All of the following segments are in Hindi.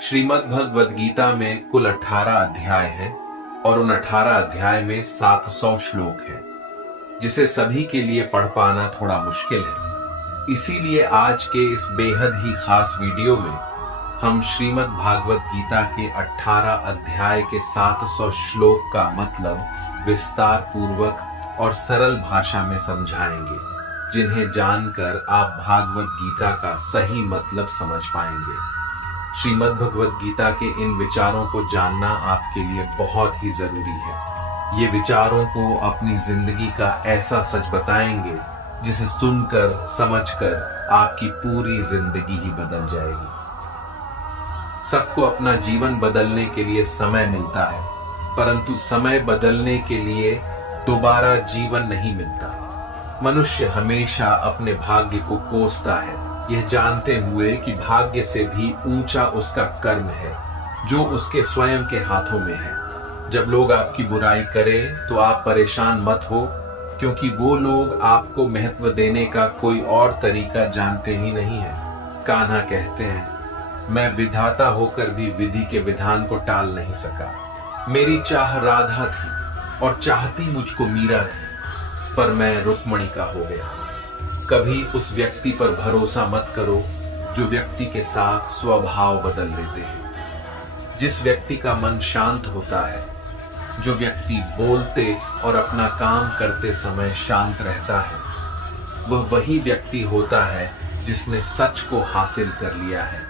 श्रीमद् भगवद गीता में कुल 18 अध्याय हैं और उन 18 अध्याय में 700 श्लोक हैं, जिसे सभी के लिए पढ़ पाना थोड़ा मुश्किल है। इसीलिए आज के इस बेहद ही खास वीडियो में हम श्रीमद् भागवत गीता के 18 अध्याय के 700 श्लोक का मतलब विस्तार पूर्वक और सरल भाषा में समझाएंगे, जिन्हें जानकर आप भागवत गीता का सही मतलब समझ पाएंगे। श्रीमद् भगवत गीता के इन विचारों को जानना आपके लिए बहुत ही जरूरी है। ये विचारों को अपनी जिंदगी का ऐसा सच बताएंगे जिसे सुनकर समझकर आपकी पूरी जिंदगी ही बदल जाएगी। सबको अपना जीवन बदलने के लिए समय मिलता है, परंतु समय बदलने के लिए दोबारा जीवन नहीं मिलता। मनुष्य हमेशा अपने भाग्य को कोसता है, यह जानते हुए कि भाग्य से भी ऊंचा उसका कर्म है, जो उसके स्वयं के हाथों में है। जब लोग आपकी बुराई करें तो आप परेशान मत हो, क्योंकि वो लोग आपको महत्व देने का कोई और तरीका जानते ही नहीं है। कान्हा कहते हैं, मैं विधाता होकर भी विधि के विधान को टाल नहीं सका। मेरी चाह राधा थी और चाहती मुझको मीरा थी, पर मैं रुक्मणी का हो गया। कभी उस व्यक्ति पर भरोसा मत करो जो व्यक्ति के साथ स्वभाव बदल लेते हैं। जिस व्यक्ति का मन शांत होता है, जो व्यक्ति बोलते और अपना काम करते समय शांत रहता है, वह वही व्यक्ति होता है जिसने सच को हासिल कर लिया है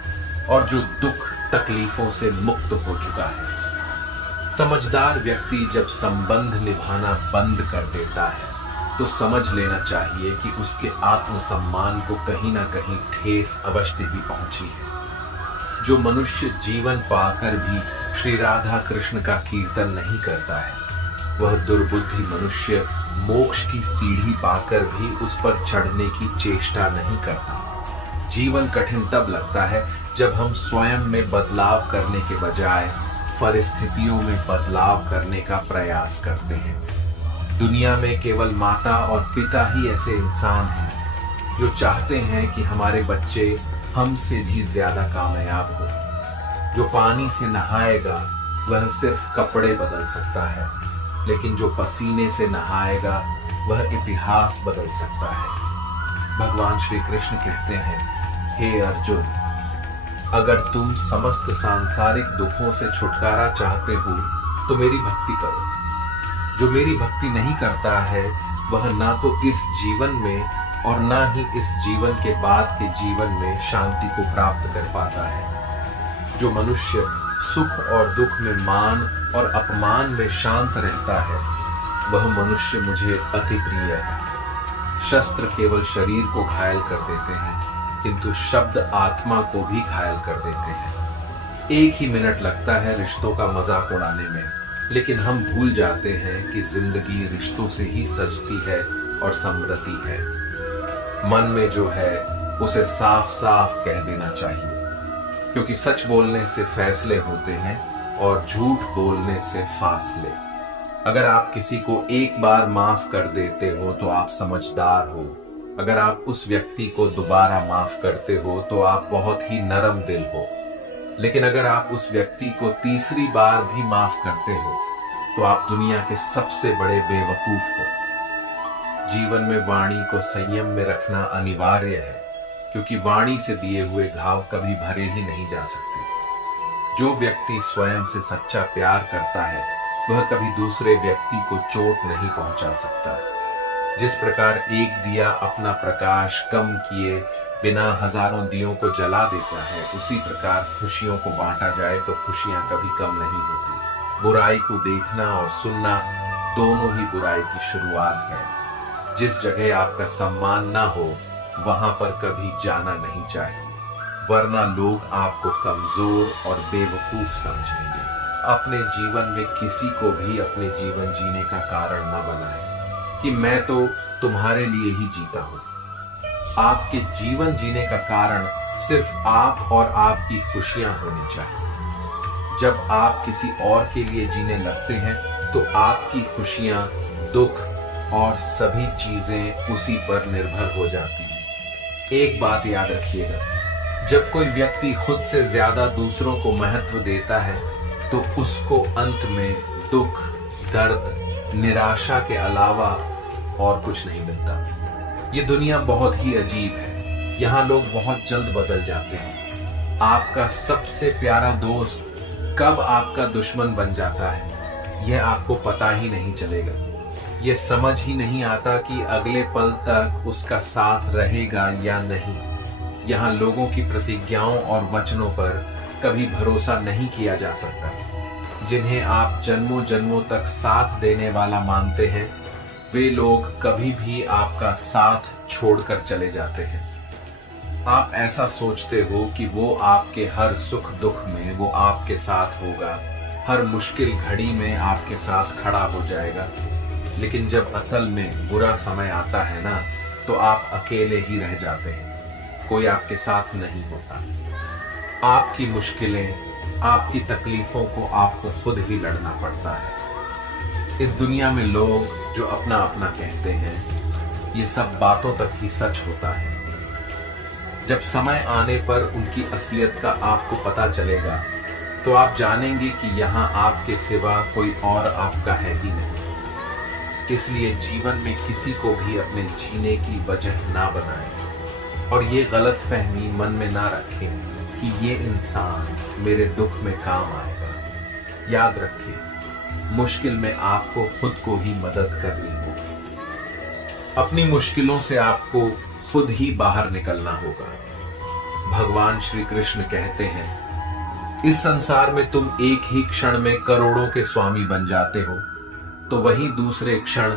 और जो दुख तकलीफों से मुक्त हो चुका है। समझदार व्यक्ति जब संबंध निभाना बंद कर देता है तो समझ लेना चाहिए कि उसके आत्मसम्मान को कहीं ना कहीं ठेस अवश्य भी पहुंची है। जो मनुष्य जीवन पाकर भी श्री राधा कृष्ण का कीर्तन नहीं करता है, वह दुर्बुद्धि मनुष्य मोक्ष की सीढ़ी पाकर भी उस पर चढ़ने की चेष्टा नहीं करता। जीवन कठिन तब लगता है जब हम स्वयं में बदलाव करने के बजाय परिस्थितियों में बदलाव करने का प्रयास करते हैं। दुनिया में केवल माता और पिता ही ऐसे इंसान हैं जो चाहते हैं कि हमारे बच्चे हमसे भी ज्यादा कामयाब हो। जो पानी से नहाएगा वह सिर्फ कपड़े बदल सकता है, लेकिन जो पसीने से नहाएगा वह इतिहास बदल सकता है। भगवान श्री कृष्ण कहते हैं, हे अर्जुन, अगर तुम समस्त सांसारिक दुखों से छुटकारा चाहते हो तो मेरी भक्ति करो। जो मेरी भक्ति नहीं करता है वह ना तो इस जीवन में और ना ही इस जीवन के बाद के जीवन में शांति को प्राप्त कर पाता है। जो मनुष्य सुख और दुख में मान और अपमान में शांत रहता है, वह मनुष्य मुझे अति प्रिय है। शस्त्र केवल शरीर को घायल कर देते हैं, किंतु शब्द आत्मा को भी घायल कर देते हैं। एक ही मिनट लगता है रिश्तों का मजाक उड़ाने में, लेकिन हम भूल जाते हैं कि जिंदगी रिश्तों से ही सजती है और समृद्धि है। मन में जो है उसे साफ साफ कह देना चाहिए, क्योंकि सच बोलने से फैसले होते हैं और झूठ बोलने से फासले। अगर आप किसी को एक बार माफ कर देते हो तो आप समझदार हो। अगर आप उस व्यक्ति को दोबारा माफ करते हो तो आप बहुत ही नरम दिल हो। लेकिन अगर आप उस व्यक्ति को तीसरी बार भी माफ करते हो तो आप दुनिया के सबसे बड़े बेवकूफ हो। जीवन में वाणी को संयम में रखना अनिवार्य है, क्योंकि वाणी से दिए हुए घाव कभी भरे ही नहीं जा सकते। जो व्यक्ति स्वयं से सच्चा प्यार करता है वह कभी दूसरे व्यक्ति को चोट नहीं पहुंचा सकता। जिस प्रकार एक दिया अपना प्रकाश कम किए बिना हजारों दियों को जला देता है, उसी प्रकार खुशियों को बांटा जाए तो खुशियां कभी कम नहीं होती। बुराई को देखना और सुनना दोनों ही बुराई की शुरुआत है। जिस जगह आपका सम्मान ना हो वहां पर कभी जाना नहीं चाहिए, वरना लोग आपको कमजोर और बेवकूफ समझेंगे। अपने जीवन में किसी को भी अपने जीवन जीने का कारण न बनाएं कि मैं तो तुम्हारे लिए ही जीता हूं। आपके जीवन जीने का कारण सिर्फ आप और आपकी खुशियां होनी चाहिए। जब आप किसी और के लिए जीने लगते हैं तो आपकी खुशियां, दुख और सभी चीजें उसी पर निर्भर हो जाती हैं। एक बात याद रखिएगा, जब कोई व्यक्ति खुद से ज्यादा दूसरों को महत्व देता है तो उसको अंत में दुख, दर्द, निराशा के अलावा और कुछ नहीं मिलता। ये दुनिया बहुत ही अजीब है। यहाँ लोग बहुत जल्द बदल जाते हैं। आपका सबसे प्यारा दोस्त कब आपका दुश्मन बन जाता है, यह आपको पता ही नहीं चलेगा। यह समझ ही नहीं आता कि अगले पल तक उसका साथ रहेगा या नहीं। यहाँ लोगों की प्रतिज्ञाओं और वचनों पर कभी भरोसा नहीं किया जा सकता। जिन्हें आप जन्मों जन्मों तक साथ देने वाला मानते हैं, वे लोग कभी भी आपका साथ छोड़कर चले जाते हैं। आप ऐसा सोचते हो कि वो आपके हर सुख दुख में वो आपके साथ होगा, हर मुश्किल घड़ी में आपके साथ खड़ा हो जाएगा। लेकिन जब असल में बुरा समय आता है ना, तो आप अकेले ही रह जाते हैं। कोई आपके साथ नहीं होता। आपकी मुश्किलें, आपकी तकलीफों को आपको खुद ही लड़ना पड़ता है। इस दुनिया में लोग जो अपना अपना कहते हैं, ये सब बातों तक ही सच होता है। जब समय आने पर उनकी असलियत का आपको पता चलेगा, तो आप जानेंगे कि यहाँ आपके सिवा कोई और आपका है ही नहीं। इसलिए जीवन में किसी को भी अपने जीने की वजह ना बनाएं और ये गलत फहमी मन में ना रखें कि ये इंसान मेरे दुख में काम आएगा। याद रखिए, मुश्किल में आपको खुद को ही मदद करनी होगी। अपनी मुश्किलों से आपको खुद ही बाहर निकलना होगा। भगवान श्री कृष्ण कहते हैं, इस संसार में तुम एक ही क्षण में करोड़ों के स्वामी बन जाते हो, तो वही दूसरे क्षण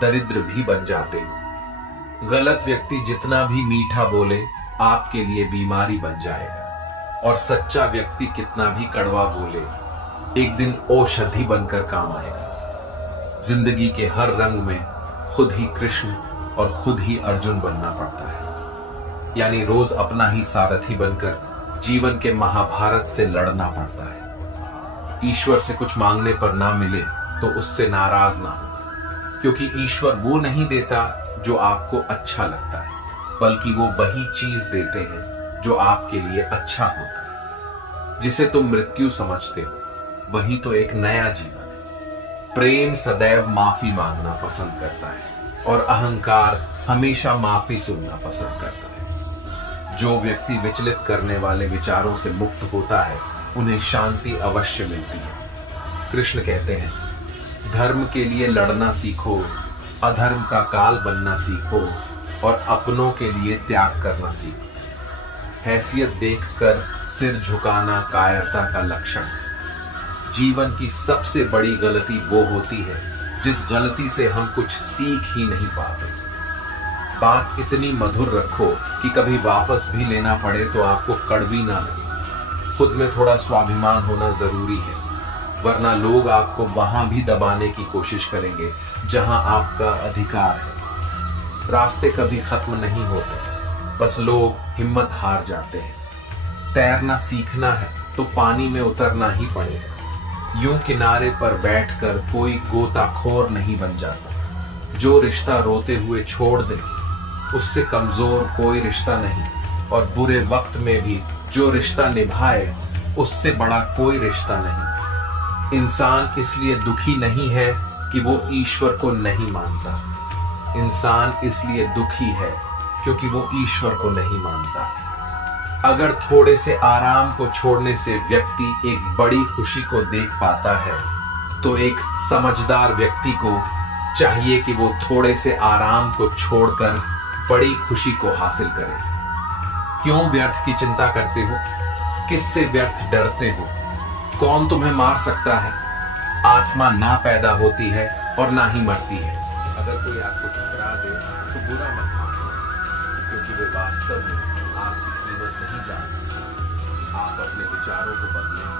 दरिद्र भी बन जाते हो। गलत व्यक्ति जितना भी मीठा बोले, आपके लिए बीमारी बन जाएगा। और सच्चा व्यक्ति कितना भी कड़वा बोले, एक दिन औषधि बनकर काम आएगा। जिंदगी के हर रंग में खुद ही कृष्ण और खुद ही अर्जुन बनना पड़ता है। यानी रोज अपना ही सारथी बनकर जीवन के महाभारत से लड़ना पड़ता है। ईश्वर से कुछ मांगने पर ना मिले तो उससे नाराज ना हो, क्योंकि ईश्वर वो नहीं देता जो आपको अच्छा लगता है, बल्कि वो वही चीज देते हैं जो आपके लिए अच्छा होता है। जिसे तुम मृत्यु समझते हो, वही तो एक नया जीवन है। प्रेम सदैव माफी मांगना पसंद करता है और अहंकार हमेशा माफी सुनना पसंद करता है। जो व्यक्ति विचलित करने वाले विचारों से मुक्त होता है, उन्हें शांति अवश्य मिलती है। कृष्ण कहते हैं, धर्म के लिए लड़ना सीखो, अधर्म का काल बनना सीखो और अपनों के लिए त्याग करना सीखो। हैसियत देखकर सिर झुकाना कायरता का लक्षण है। जीवन की सबसे बड़ी गलती वो होती है जिस गलती से हम कुछ सीख ही नहीं पाते। बात इतनी मधुर रखो कि कभी वापस भी लेना पड़े तो आपको कड़वी ना लगे। खुद में थोड़ा स्वाभिमान होना जरूरी है, वरना लोग आपको वहां भी दबाने की कोशिश करेंगे जहां आपका अधिकार है। रास्ते कभी खत्म नहीं होते, बस लोग हिम्मत हार जाते हैं। तैरना सीखना है तो पानी में उतरना ही पड़ेगा। यूं किनारे पर बैठकर कोई गोताखोर नहीं बन जाता। जो रिश्ता रोते हुए छोड़ दे, उससे कमजोर कोई रिश्ता नहीं। और बुरे वक्त में भी जो रिश्ता निभाए, उससे बड़ा कोई रिश्ता नहीं। इंसान इसलिए दुखी नहीं है कि वो ईश्वर को नहीं मानता। इंसान इसलिए दुखी है क्योंकि वो ईश्वर को नहीं मानता। अगर थोड़े से आराम को छोड़ने से व्यक्ति एक बड़ी खुशी को देख पाता है, तो एक समझदार व्यक्ति को चाहिए कि वो थोड़े से आराम को छोड़कर बड़ी खुशी को हासिल करे। क्यों व्यर्थ की चिंता करते हो? किससे व्यर्थ डरते हो? कौन तुम्हें मार सकता है? आत्मा ना पैदा होती है और ना ही मरती है। अगर कोई आपको ठुकरा दे तो बुरा मत मानो, क्योंकि वे वास्तव में आपकी कीमत नहीं जानते। आप अपने विचारों को बदलें,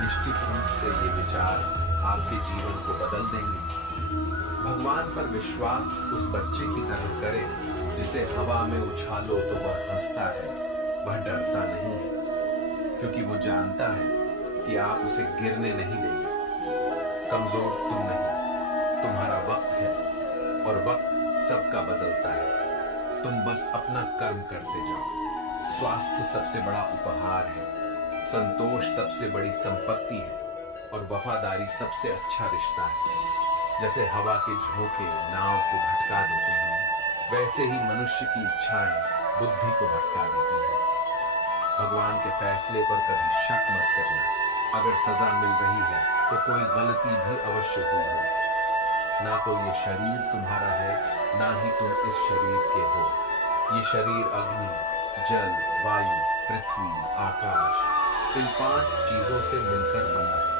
निश्चित रूप से ये विचार आपके जीवन को बदल देंगे। भगवान पर विश्वास उस बच्चे की तरह करें जिसे हवा में उछालो तो वह हंसता है, वह डरता नहीं है, क्योंकि वो जानता है कि आप उसे गिरने नहीं देंगे। कमजोर तुम नहीं, तुम्हारा वक्त है और वक्त सबका बदलता है। तुम बस अपना कर्म करते जाओ। स्वास्थ्य सबसे बड़ा उपहार है, संतोष सबसे बड़ी संपत्ति है और वफादारी सबसे अच्छा रिश्ता है। जैसे हवा के झोंके नाव को भटका देते हैं, वैसे ही मनुष्य की इच्छाएं बुद्धि को भटका देती हैं। भगवान के फैसले पर कभी शक मत करना। अगर सजा मिल रही है तो कोई गलती भी अवश्य हुई होगी। ना तो ये शरीर तुम्हारा है, ना ही तुम इस शरीर के हो। ये शरीर अग्नि, जल, वायु, पृथ्वी, आकाश, इन 5 चीजों से मिलकर बना है।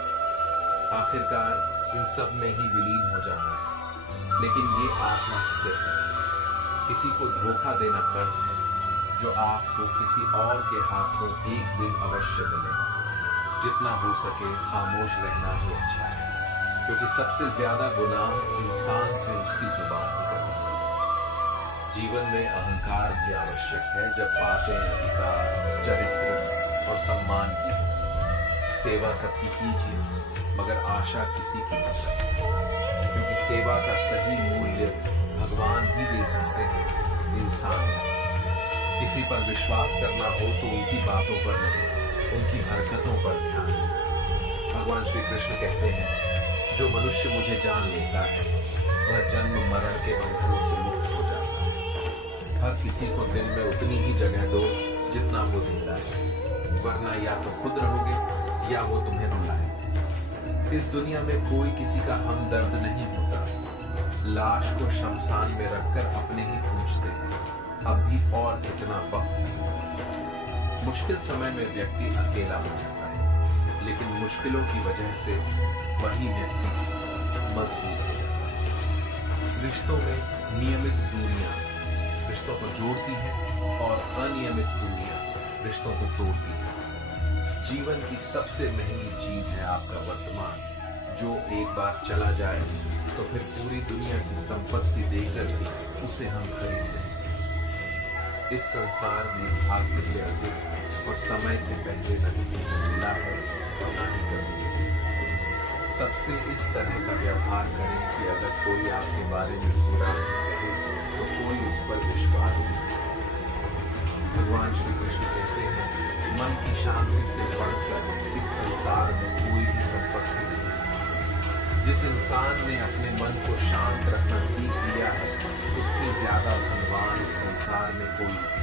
आखिरकार इन सब में ही विलीन हो जाना है। लेकिन ये आत्मा स्थिर है। किसी को धोखा देना कर्ज है, जो आपको किसी और के हाथों एक दिन अवश्य मिलेगा। जितना हो सके खामोश रहना ही अच्छा है, क्योंकि सबसे ज्यादा गुनाह इंसान से उसकी जुबान ही करता है। जीवन में अहंकार भी आवश्यक है, जब बातें अधिकार, चरित्र और सम्मान की हो। सेवा सबकी कीजिए, मगर आशा किसी की मत रखें, क्योंकि सेवा का सही मूल्य भगवान ही दे सकते हैं, इंसान। किसी पर विश्वास करना हो तो उनकी बातों पर नहीं, उनकी हरकतों पर ध्यान दें। भगवान श्री कृष्ण कहते हैं, जो मनुष्य मुझे जान लेता है वह जन्म मरण के बंधनों से मुक्त हो जाता है। हर किसी को दिल में उतनी ही जगह दो जितना वो देता है, वरना या तो खुद रहोगे या वो तुम्हें रुलाएगा। इस दुनिया में कोई किसी का हमदर्द नहीं होता। लाश को शमशान में रखकर अपने ही पूछते हैं, अब भी और कितना वक्त है। मुश्किल समय में व्यक्ति अकेला हो जाता है, लेकिन मुश्किलों की वजह से वही व्यक्ति मजबूत हो जाता है। रिश्तों में नियमित दूरियां रिश्तों को जोड़ती है और अनियमित दूरियां रिश्तों को तोड़ती है। जीवन की सबसे महंगी चीज है आपका वर्तमान, जो एक बार चला जाए तो फिर पूरी दुनिया की संपत्ति देकर भी उसे हम खरीद नहीं सकते। इस संसार में भाग्य से अधिक और समय से पहले न किसी को मिला है और न ही कभी। सबसे इस तरह का व्यवहार करें कि अगर कोई आपके बारे में बुरा कहे तो कोई उस पर विश्वास नहीं करे। भगवान श्री कृष्ण कहते हैं, मन की शांति से बढ़कर इस संसार में कोई भी संपत्ति नहीं। जिस इंसान ने अपने मन को शांत रखना सीख लिया है, उससे ज्यादा धनवान इस संसार में कोई नहीं।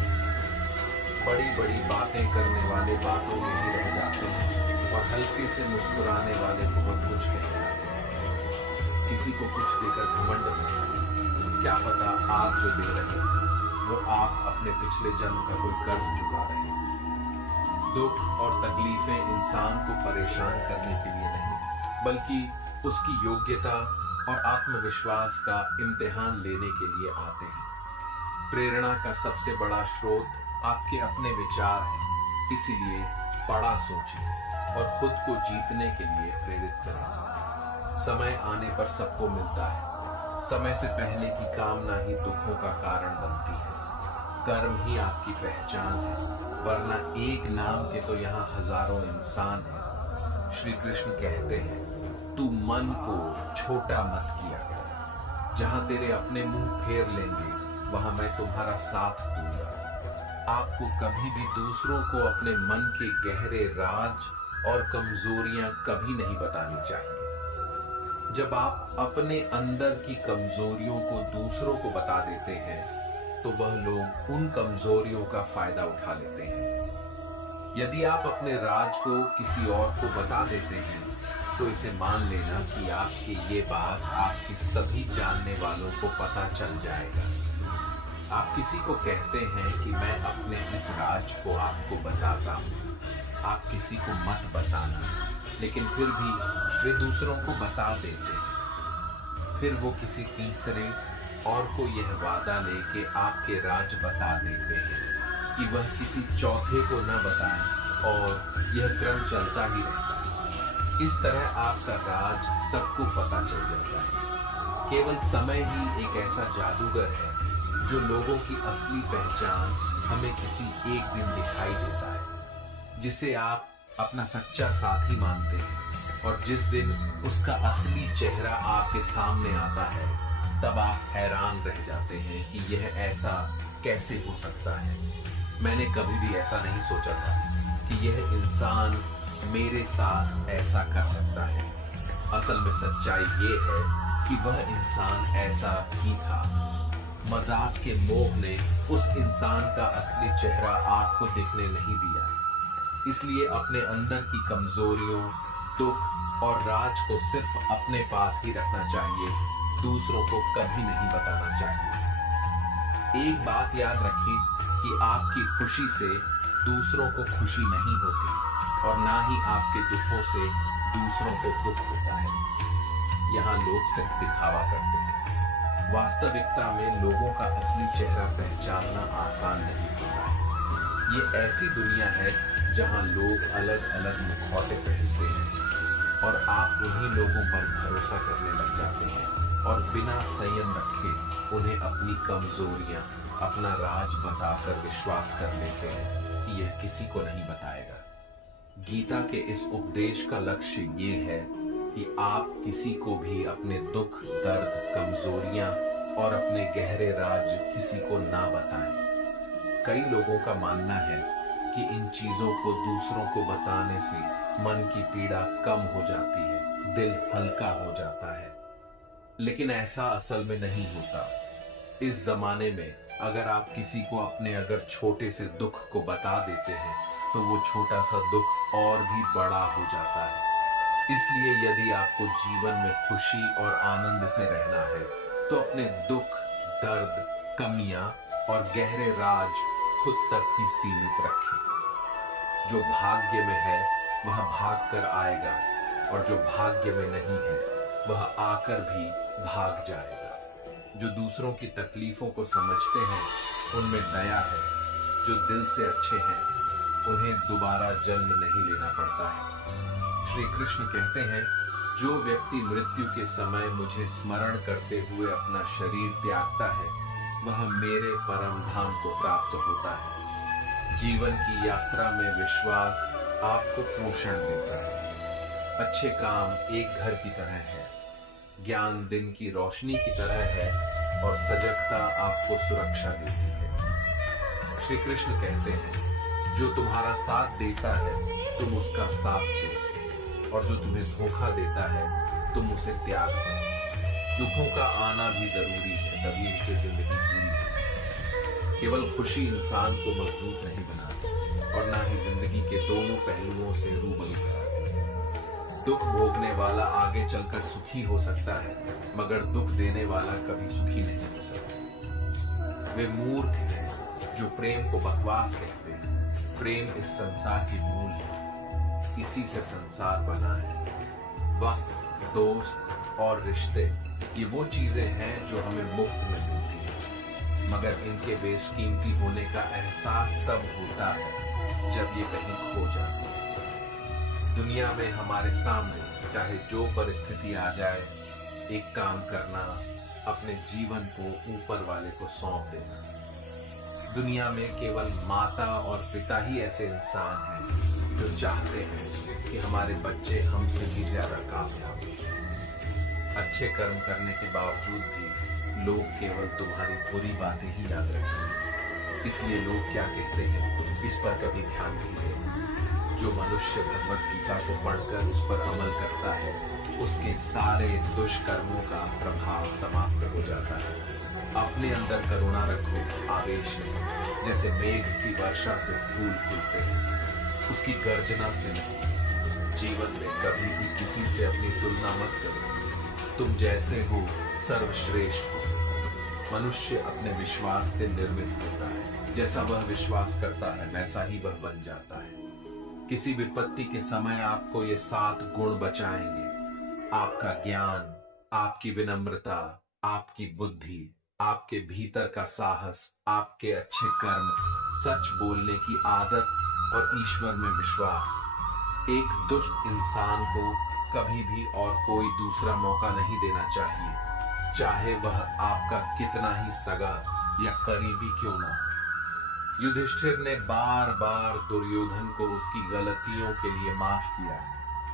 बड़ी बड़ी बातें करने वाले बातों में ही रह जाते हैं और हल्के से मुस्कुराने वाले बहुत कुछ कहते हैं। किसी को कुछ देकर घमंड नहीं, क्या पता आप जो दे रहे हैं वो आप अपने पिछले जन्म का कोई कर्ज चुका रहे हैं। दुख और तकलीफें इंसान को परेशान करने के लिए नहीं, बल्कि उसकी योग्यता और आत्मविश्वास का इम्तिहान लेने के लिए आते हैं। प्रेरणा का सबसे बड़ा स्रोत आपके अपने विचार हैं, इसीलिए बड़ा सोचें और खुद को जीतने के लिए प्रेरित करें। समय आने पर सबको मिलता है। समय से पहले की कामना ही दुखों का कारण बनती है। कर्म ही आपकी पहचान है, वरना एक नाम के तो यहाँ हजारों इंसान हैं। श्री कृष्ण कहते हैं, तू मन को छोटा मत किया कर। जहां तेरे अपने मुंह फेर लेंगे वहां मैं तुम्हारा साथ दूंगा। आपको कभी भी दूसरों को अपने मन के गहरे राज और कमजोरियां कभी नहीं बतानी चाहिए। जब आप अपने अंदर की कमजोरियों को दूसरों को बता देते हैं तो वह लोग उन कमजोरियों का फायदा उठा लेते हैं। यदि आप अपने राज को किसी और को बता देते हैं तो इसे मान लेना कि आपकी ये बात आपके सभी जानने वालों को पता चल जाएगा। आप किसी को कहते हैं कि मैं अपने इस राज को आपको बताता हूँ, आप किसी को मत बताना, लेकिन फिर भी वे दूसरों को बता देते हैं। फिर वो किसी तीसरे और को यह वादा लेके आपके राज बता देते हैं कि वह किसी चौथे को न बताएं और यह क्रम चलता ही रहता है। इस तरह आपका राज सबको पता चल जाता है। केवल समय ही एक ऐसा जादूगर है जो लोगों की असली पहचान हमें किसी एक दिन दिखाई देता है, जिसे आप अपना सच्चा साथी मानते हैं, और जिस दिन उसका असली चेहरा आपके सामने आता है तब आप हैरान रह जाते हैं कि यह ऐसा कैसे हो सकता है। मैंने कभी भी ऐसा नहीं सोचा था कि यह इंसान मेरे साथ ऐसा कर सकता है। असल में सच्चाई ये है कि वह इंसान ऐसा ही था। मजाक के मोह ने उस इंसान का असली चेहरा आपको दिखने नहीं दिया। इसलिए अपने अंदर की कमजोरियों, दुख और राज को सिर्फ अपने पास ही रखना चाहिए, दूसरों को कभी नहीं बताना चाहिए। एक बात याद रखें कि आपकी खुशी से दूसरों को खुशी नहीं होती और ना ही आपके दुखों से दूसरों को दुख होता है। यहाँ लोग सिर्फ दिखावा करते हैं। वास्तविकता में लोगों का असली चेहरा पहचानना आसान नहीं होता है। ये ऐसी दुनिया है जहाँ लोग अलग अलग मुखौटे पहनते हैं और आप उन्हीं लोगों पर भरोसा करने लग जाते हैं और बिना संयम रखे उन्हें अपनी कमजोरियां, अपना राज बताकर विश्वास कर लेते हैं कि यह किसी को नहीं बताएगा। गीता के इस उपदेश का लक्ष्य ये है कि आप किसी को भी अपने दुख, दर्द, कमजोरियां और अपने गहरे राज किसी को ना बताएं। कई लोगों का मानना है कि इन चीजों को दूसरों को बताने से मन की पीड़ा कम हो जाती है, दिल हल्का हो जाता है। लेकिन ऐसा असल में नहीं होता। इस जमाने में अगर आप किसी को अपने अगर छोटे से दुख को बता देते हैं तो वो छोटा सा दुख और भी बड़ा हो जाता है। इसलिए यदि आपको जीवन में खुशी और आनंद से रहना है तो अपने दुख, दर्द, कमियां और गहरे राज खुद तक ही सीमित रखें। जो भाग्य में है वह भाग कर आएगा और जो भाग्य में नहीं है वह आकर भी भाग जाएगा। जो दूसरों की तकलीफों को समझते हैं उनमें दया है। जो दिल से अच्छे हैं उन्हें दोबारा जन्म नहीं लेना पड़ता है। श्री कृष्ण कहते हैं, जो व्यक्ति मृत्यु के समय मुझे स्मरण करते हुए अपना शरीर त्यागता है वह मेरे परम धाम को प्राप्त होता है। जीवन की यात्रा में विश्वास आपको पोषण देता है। अच्छे काम एक घर की तरह है, ज्ञान दिन की रोशनी की तरह है और सजगता आपको सुरक्षा देती है। श्री कृष्ण कहते हैं, जो तुम्हारा साथ देता है तुम उसका साथ दो और जो तुम्हें धोखा देता है तुम उसे त्याग दो। दुखों का आना भी जरूरी है, तभी इनसे जिंदगी पूरी है। केवल खुशी इंसान को मजबूत नहीं बनाती और ना ही जिंदगी के दोनों पहलुओं से रूबरू कराती। दुख भोगने वाला आगे चलकर सुखी हो सकता है मगर दुख देने वाला कभी सुखी नहीं हो सकता। वे मूर्ख हैं जो प्रेम को बकवास कहते हैं। प्रेम इस संसार की मूल है, इसी से संसार बना है। वक्त, दोस्त और रिश्ते ये वो चीजें हैं जो हमें मुफ्त में मिलती हैं, मगर इनके बेशकीमती होने का एहसास तब होता है जब ये कहीं खो जाती है। दुनिया में हमारे सामने चाहे जो परिस्थिति आ जाए, एक काम करना, अपने जीवन को ऊपर वाले को सौंप देना। दुनिया में केवल माता और पिता ही ऐसे इंसान हैं जो चाहते हैं कि हमारे बच्चे हमसे भी ज्यादा कामयाब हों। अच्छे कर्म करने के बावजूद भी लोग केवल तुम्हारी बुरी बातें ही याद रखेंगे। इसलिए लोग क्या कहते हैं इस पर कभी ध्यान नहीं देते। जो मनुष्य भगवत गीता को पढ़कर उस पर अमल करता है उसके सारे दुष्कर्मों का प्रभाव समाप्त हो जाता है। अपने अंदर करुणा रखो, आवेश नहीं। जैसे मेघ की वर्षा से फूल खिलते हैं, उसकी गर्जना से नहीं। जीवन में कभी भी किसी से अपनी तुलना मत करो। तुम जैसे हो सर्वश्रेष्ठ हो। मनुष्य अपने विश्वास से निर्मित होता है। जैसा वह विश्वास करता है वैसा ही वह बन जाता है। किसी विपत्ति के समय आपको ये 7 गुण बचाएंगे। आपका ज्ञान, आपकी विनम्रता, आपकी बुद्धि, आपके भीतर का साहस, आपके अच्छे कर्म, सच बोलने की आदत और ईश्वर में विश्वास। एक दुष्ट इंसान को कभी भी और कोई दूसरा मौका नहीं देना चाहिए, चाहे वह आपका कितना ही सगा या करीबी क्यों ना हो। युधिष्ठिर ने बार बार दुर्योधन को उसकी गलतियों के लिए माफ किया,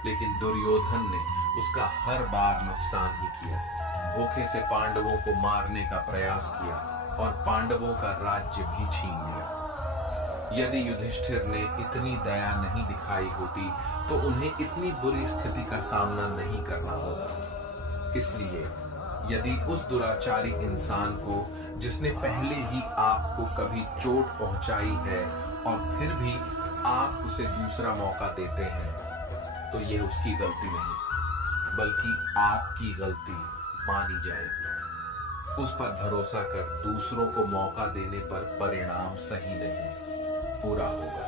लेकिन दुर्योधन ने उसका हर बार नुकसान ही किया। धोखे से पांडवों को मारने का प्रयास किया और पांडवों का राज्य भी छीन लिया। यदि युधिष्ठिर ने इतनी दया नहीं दिखाई होती तो उन्हें इतनी बुरी स्थिति का सामना नहीं करना होता। इसलिए यदि उस दुराचारी इंसान को, जिसने पहले ही आपको कभी चोट पहुंचाई है और फिर भी आप उसे दूसरा मौका देते हैं, तो यह उसकी गलती नहीं बल्कि आपकी गलती मानी जाएगी। उस पर भरोसा कर दूसरों को मौका देने पर परिणाम सही नहीं पूरा होगा,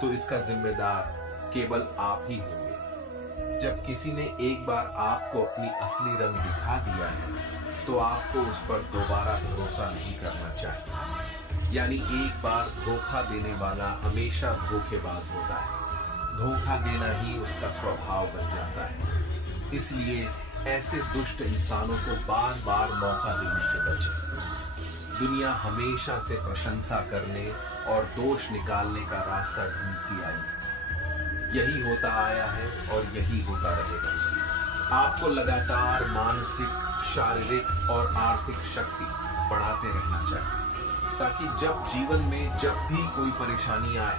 तो इसका जिम्मेदार केवल आप ही होंगे। जब किसी ने एक बार आपको अपनी असली रंग दिखा दिया है, तो आपको उस पर दोबारा भरोसा नहीं करना चाहिए। यानी एक बार धोखा देने वाला हमेशा धोखेबाज होता है। धोखा देना ही उसका स्वभाव बन जाता है। इसलिए ऐसे दुष्ट इंसानों को बार बार मौका देने से बचें। दुनिया हमेशा से प्रशंसा करने और दोष निकालने का रास्ता ढूंढती आई है। यही होता आया है और यही होता रहेगा। आपको लगातार मानसिक, शारीरिक और आर्थिक शक्ति बढ़ाते रहना चाहिए, ताकि जब जीवन में जब भी कोई परेशानी आए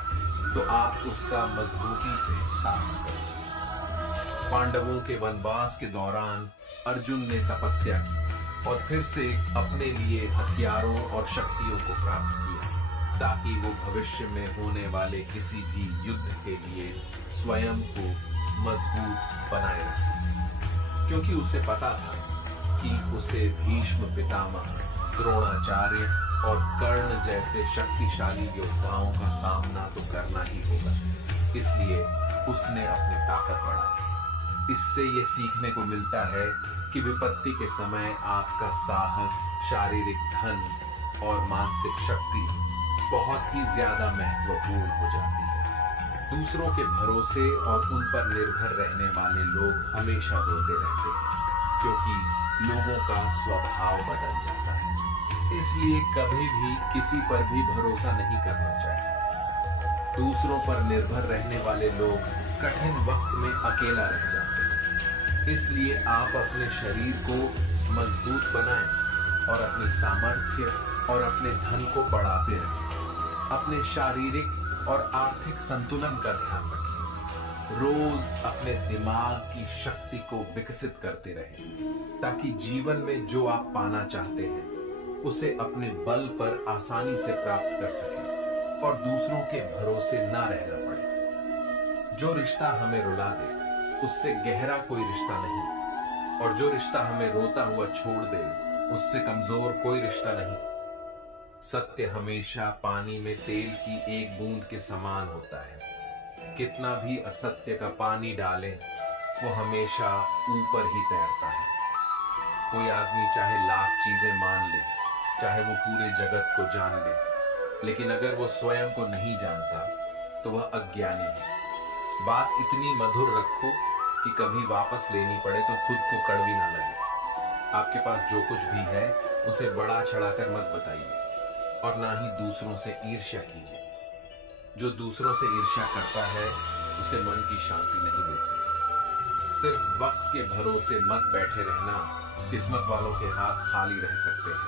तो आप उसका मजबूती से सामना कर सकें। पांडवों के वनवास के दौरान अर्जुन ने तपस्या की और फिर से अपने लिए हथियारों और शक्तियों को प्राप्त किया, ताकि वो भविष्य में होने वाले किसी भी युद्ध के लिए स्वयं को मजबूत बनाए रख सके। क्योंकि उसे पता था कि उसे भीष्म पितामह, द्रोणाचार्य और कर्ण जैसे शक्तिशाली योद्धाओं का सामना तो करना ही होगा। इसलिए उसने अपनी ताकत बढ़ाई। इससे ये सीखने को मिलता है कि विपत्ति के समय आपका साहस, शारीरिक धन और मानसिक शक्ति बहुत ही ज्यादा महत्वपूर्ण हो जाती है। दूसरों के भरोसे और उन पर निर्भर रहने वाले लोग हमेशा रोते रहते हैं, क्योंकि लोगों का स्वभाव बदल जाता है। इसलिए कभी भी किसी पर भी भरोसा नहीं करना चाहिए। दूसरों पर निर्भर रहने वाले लोग कठिन वक्त में अकेला रह जाते हैं। इसलिए आप अपने शरीर को मजबूत बनाएं और अपनी सामर्थ्य और अपने धन को बढ़ाते रहें। अपने शारीरिक और आर्थिक संतुलन का ध्यान रखें। रोज अपने दिमाग की शक्ति को विकसित करते रहें, ताकि जीवन में जो आप पाना चाहते हैं उसे अपने बल पर आसानी से प्राप्त कर सकें और दूसरों के भरोसे ना रहना पड़े। जो रिश्ता हमें रुला दे उससे गहरा कोई रिश्ता नहीं, और जो रिश्ता हमें रोता हुआ छोड़ दे उससे कमजोर कोई रिश्ता नहीं। सत्य हमेशा पानी में तेल की एक बूंद के समान होता है। कितना भी असत्य का पानी डालें, वो हमेशा ऊपर ही तैरता है। कोई आदमी चाहे लाख चीजें मान ले, चाहे वो पूरे जगत को जान ले, लेकिन अगर वो स्वयं को नहीं जानता तो वह अज्ञानी है। बात इतनी मधुर रखो कि कभी वापस लेनी पड़े तो खुद को कड़वी ना लगे। आपके पास जो कुछ भी है उसे बड़ा चढ़ाकर मत बताइए और ना ही दूसरों से ईर्ष्या कीजिए। जो दूसरों से ईर्ष्या करता है उसे मन की शांति नहीं मिलती। सिर्फ वक्त के भरोसे मत बैठे रहना। किस्मत वालों के हाथ खाली रह सकते हैं,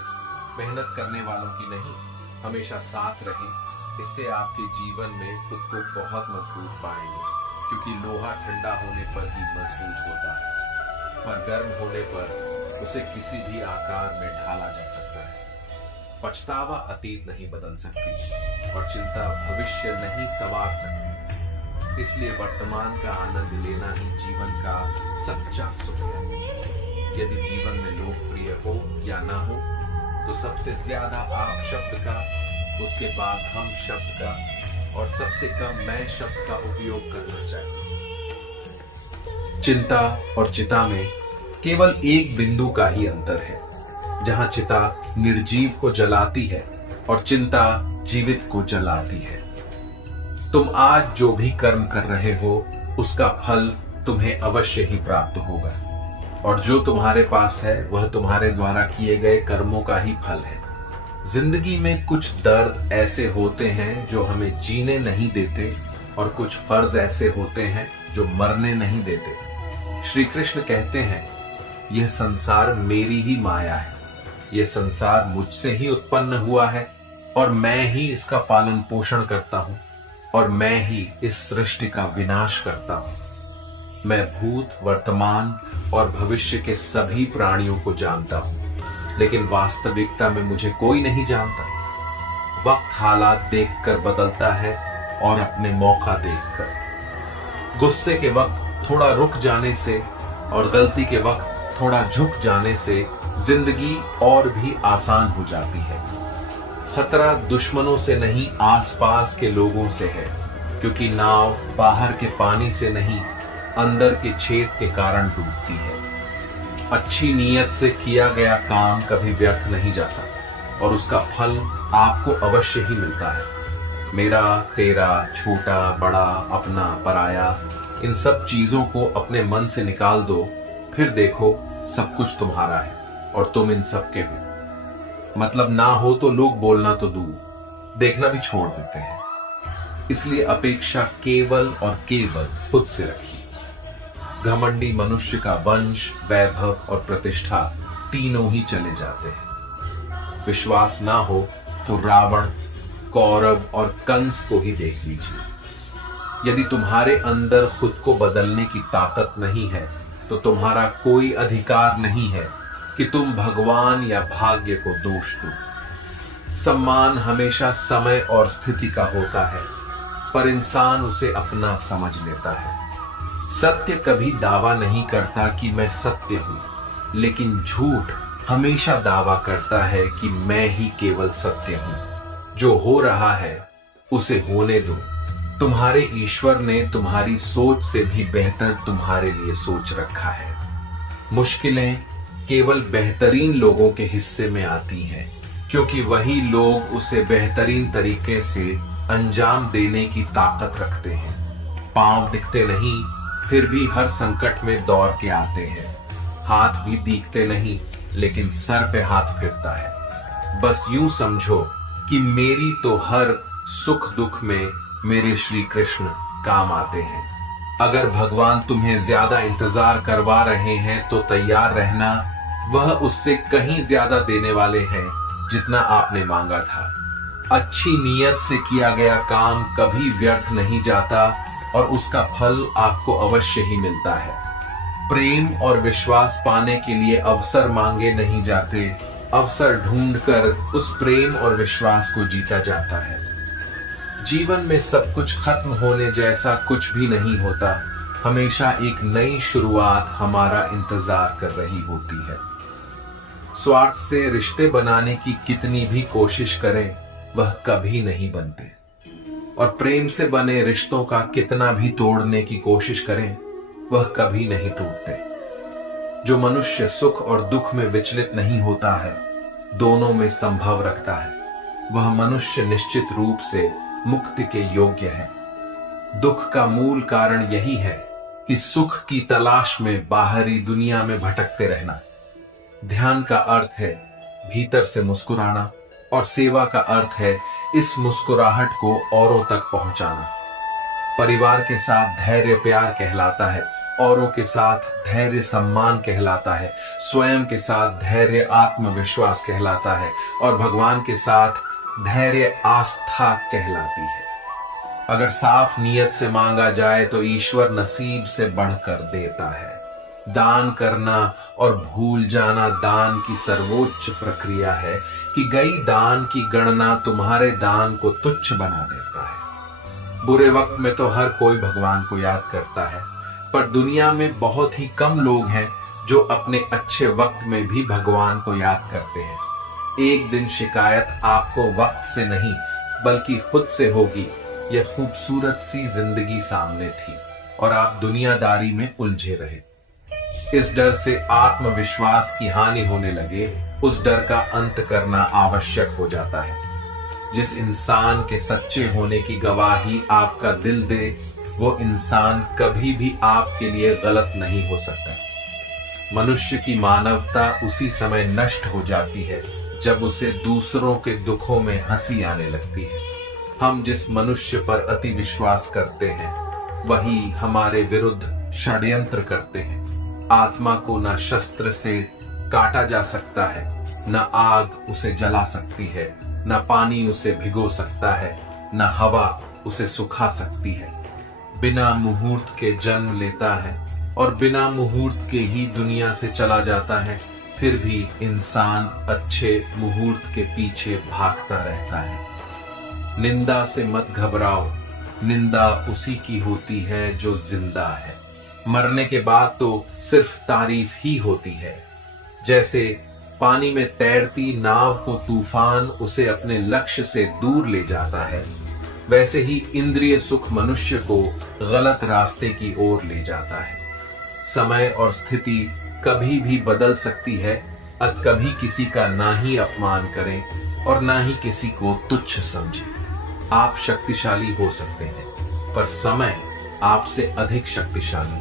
मेहनत करने वालों की नहीं। हमेशा साथ रहें, इससे आपके जीवन में खुद को बहुत मजबूत पाएंगे, क्योंकि लोहा ठंडा होने पर ही मजबूत होता है, पर गर्म होने पर उसे किसी भी आकार में ढाला जा सकता है। पछतावा अतीत नहीं बदल सकती और चिंता भविष्य नहीं संवार सकती। इसलिए वर्तमान का आनंद लेना ही जीवन का सच्चा सुख है। यदि जीवन में लोकप्रिय हो या ना हो, तो सबसे ज्यादा आप शब्द का, उसके बाद हम शब्द का और सबसे कम मैं शब्द का उपयोग करना चाहिए। चिंता और चिता में केवल एक बिंदु का ही अंतर है। जहां चिता निर्जीव को जलाती है और चिंता जीवित को जलाती है। तुम आज जो भी कर्म कर रहे हो उसका फल तुम्हें अवश्य ही प्राप्त होगा, और जो तुम्हारे पास है वह तुम्हारे द्वारा किए गए कर्मों का ही फल है। जिंदगी में कुछ दर्द ऐसे होते हैं जो हमें जीने नहीं देते, और कुछ फर्ज ऐसे होते हैं जो मरने नहीं देते। श्री कृष्ण कहते हैं, यह संसार मेरी ही माया है, यह संसार मुझसे ही उत्पन्न हुआ है, और मैं ही इसका पालन पोषण करता हूं और मैं ही इस सृष्टि का विनाश करता हूं। मैं भूत, वर्तमान और भविष्य के सभी प्राणियों को जानता हूं, लेकिन वास्तविकता में मुझे कोई नहीं जानता। वक्त हालात देखकर बदलता है और अपने मौका देखकर। गुस्से के वक्त थोड़ा रुक जाने से और गलती के वक्त थोड़ा झुक जाने से जिंदगी और भी आसान हो जाती है। खतरा दुश्मनों से नहीं, आसपास के लोगों से है, क्योंकि नाव बाहर के पानी से नहीं, अंदर के छेद के कारण डूबती है। अच्छी नीयत से किया गया काम कभी व्यर्थ नहीं जाता और उसका फल आपको अवश्य ही मिलता है। मेरा, तेरा, छोटा, बड़ा, अपना, पराया, इन सब चीजों को अपने मन से निकाल दो, फिर देखो सब कुछ तुम्हारा है और तुम इन सब के हो। मतलब ना हो तो लोग बोलना तो दूर, देखना भी छोड़ देते हैं। इसलिए अपेक्षा केवल और केवल खुद से रखिए। घमंडी मनुष्य का वंश, वैभव और प्रतिष्ठा तीनों ही चले जाते हैं। विश्वास ना हो तो रावण, कौरव और कंस को ही देख लीजिए। यदि तुम्हारे अंदर खुद को बदलने की ताकत नहीं है तो तुम्हारा कोई अधिकार नहीं है कि तुम भगवान या भाग्य को दोष दो। सम्मान हमेशा समय और स्थिति का होता है, पर इंसान उसे अपना समझ लेता है। सत्य कभी दावा नहीं करता कि मैं सत्य हूं, लेकिन झूठ हमेशा दावा करता है कि मैं ही केवल सत्य हूं। जो हो रहा है उसे होने दो। तुम्हारे ईश्वर ने तुम्हारी सोच से भी बेहतर तुम्हारे लिए सोच रखा है। मुश्किलें केवल बेहतरीन लोगों के हिस्से में आती हैं, क्योंकि वही लोग उसे बेहतरीन तरीके से अंजाम देने की ताकत रखते हैं। पांव दिखते नहीं, फिर भी हर संकट में दौड़ के आते हैं। हाथ भी दिखते नहीं, लेकिन सर पे हाथ फिरता है। बस यूं समझो कि मेरी तो हर सुख दुख में मेरे श्री कृष्ण काम आते हैं। अगर भगवान तुम्हें ज्यादा इंतजार करवा रहे हैं तो तैयार रहना, वह उससे कहीं ज्यादा देने वाले हैं जितना आपने मांगा था। अच्छी नीयत से किया गया काम कभी व्यर्थ नहीं जाता और उसका फल आपको अवश्य ही मिलता है। प्रेम और विश्वास पाने के लिए अवसर मांगे नहीं जाते, अवसर ढूंढकर उस प्रेम और विश्वास को जीता जाता है। जीवन में सब कुछ खत्म होने जैसा कुछ भी नहीं होता। हमेशा एक नई शुरुआत हमारा इंतजार कर रही होती है। स्वार्थ से रिश्ते बनाने की कितनी भी कोशिश करें, वह कभी नहीं बनते, और प्रेम से बने रिश्तों का कितना भी तोड़ने की कोशिश करें, वह कभी नहीं टूटते। जो मनुष्य सुख और दुख में विचलित नहीं होता है, दोनों में संभव रखता है, वह मनुष्य निश्चित रूप से मुक्ति के योग्य है। दुख का मूल कारण यही है कि सुख की तलाश में बाहरी दुनिया में भटकते रहना। ध्यान का अर्थ है भीतर से मुस्कुराना, और सेवा का अर्थ है इस मुस्कुराहट को औरों तक पहुंचाना। परिवार के साथ धैर्य प्यार कहलाता है, औरों के साथ धैर्य सम्मान कहलाता है, स्वयं के साथ धैर्य आत्मविश्वास कहलाता है, और भगवान के साथ धैर्य आस्था कहलाती है। अगर साफ नियत से मांगा जाए तो ईश्वर नसीब से बढ़कर देता है। दान करना और भूल जाना दान की सर्वोच्च प्रक्रिया है कि गई दान की गणना तुम्हारे दान को तुच्छ बना देता है। बुरे वक्त में तो हर कोई भगवान को याद करता है, पर दुनिया में बहुत ही कम लोग हैं जो अपने अच्छे वक्त में भी भगवान को याद करते हैं। एक दिन शिकायत आपको वक्त से नहीं बल्कि खुद से होगी। यह खूबसूरत सी जिंदगी सामने थी और आप दुनियादारी में उलझे रहे। इस डर से आत्मविश्वास की हानि होने लगे, उस डर का अंत करना आवश्यक हो जाता है। जिस इंसान के सच्चे होने की गवाही आपका दिल दे, वो इंसान कभी भी आपके लिए गलत नहीं हो सकता। मनुष्य की मानवता उसी समय नष्ट हो जाती है जब उसे दूसरों के दुखों में हंसी आने लगती है। हम जिस मनुष्य पर अति विश्वास करते हैं, वही हमारे विरुद्ध षड्यंत्र करते हैं। आत्मा को न शस्त्र से काटा जा सकता है, न आग उसे जला सकती है, न पानी उसे भिगो सकता है, न हवा उसे सुखा सकती है। बिना मुहूर्त के जन्म लेता है और बिना मुहूर्त के ही दुनिया से चला जाता है। फिर भी इंसान अच्छे मुहूर्त के पीछे भागता रहता है। निंदा से मत घबराओ, निंदा उसी की होती है जो जिंदा है। मरने के बाद तो सिर्फ तारीफ ही होती है। जैसे पानी में तैरती नाव को तूफान उसे अपने लक्ष्य से दूर ले जाता है, वैसे ही इंद्रिय सुख मनुष्य को गलत रास्ते की ओर ले जाता है। समय और स्थिति कभी भी बदल सकती है, अत कभी किसी का ना ही अपमान करें और ना ही किसी को तुच्छ समझें। आप शक्तिशाली हो सकते हैं, पर समय आपसे अधिक शक्तिशाली